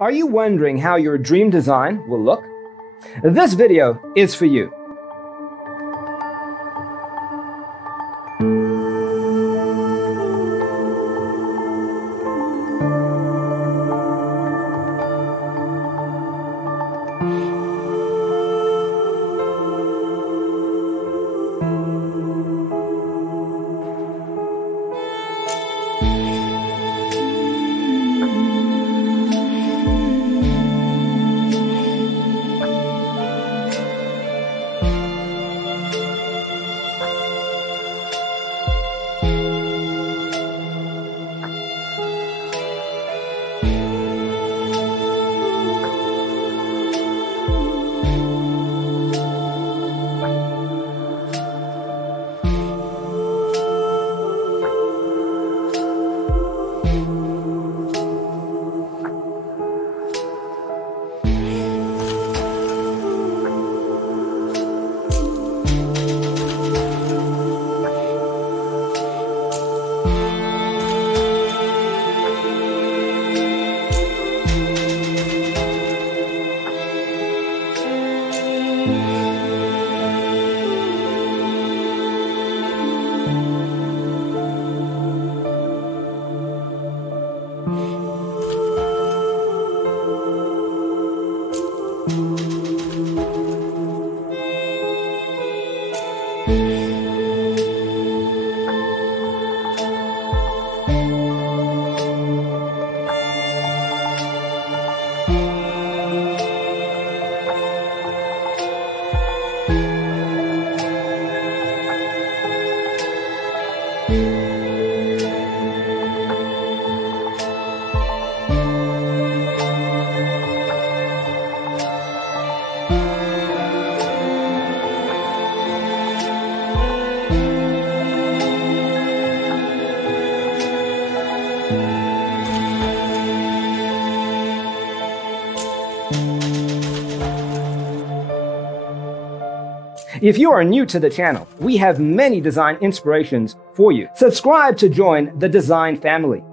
Are you wondering how your dream design will look? This video is for you. If you are new to the channel, we have many design inspirations for you. Subscribe to join the design family.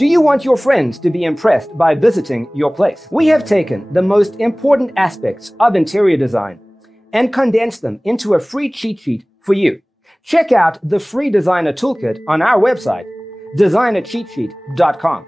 Do you want your friends to be impressed by visiting your place? We have taken the most important aspects of interior design and condensed them into a free cheat sheet for you. Check out the free designer toolkit on our website, designercheatsheet.com.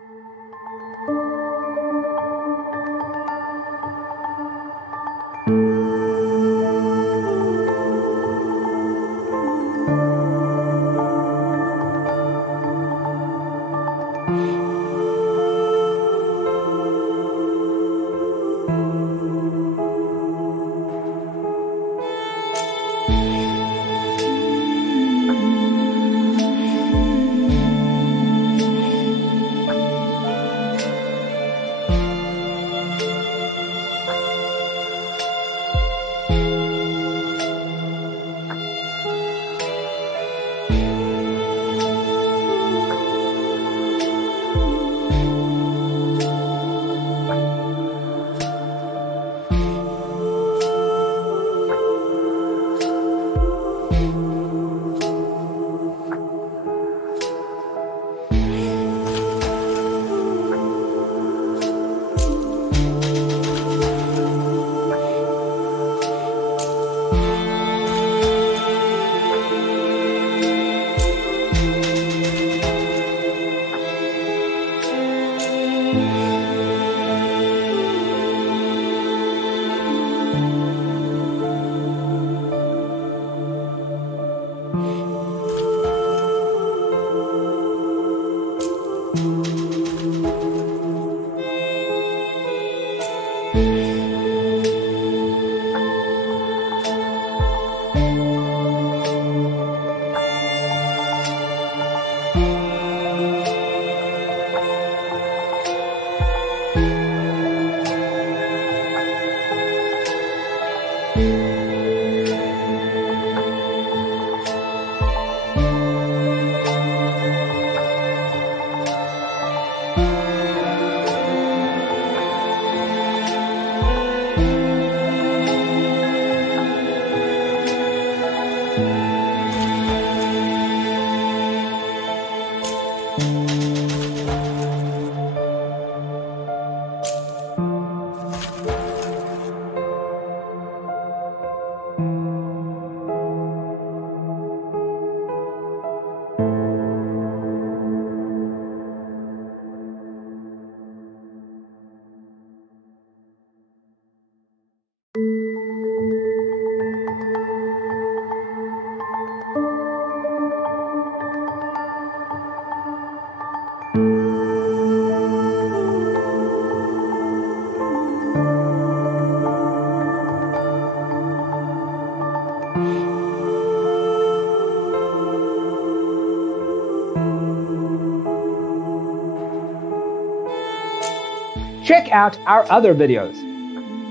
Check out our other videos.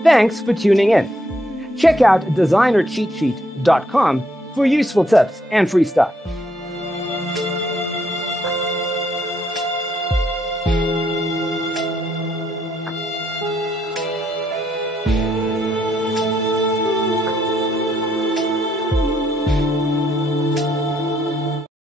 Thanks for tuning in. Check out designercheatsheet.com for useful tips and free stuff.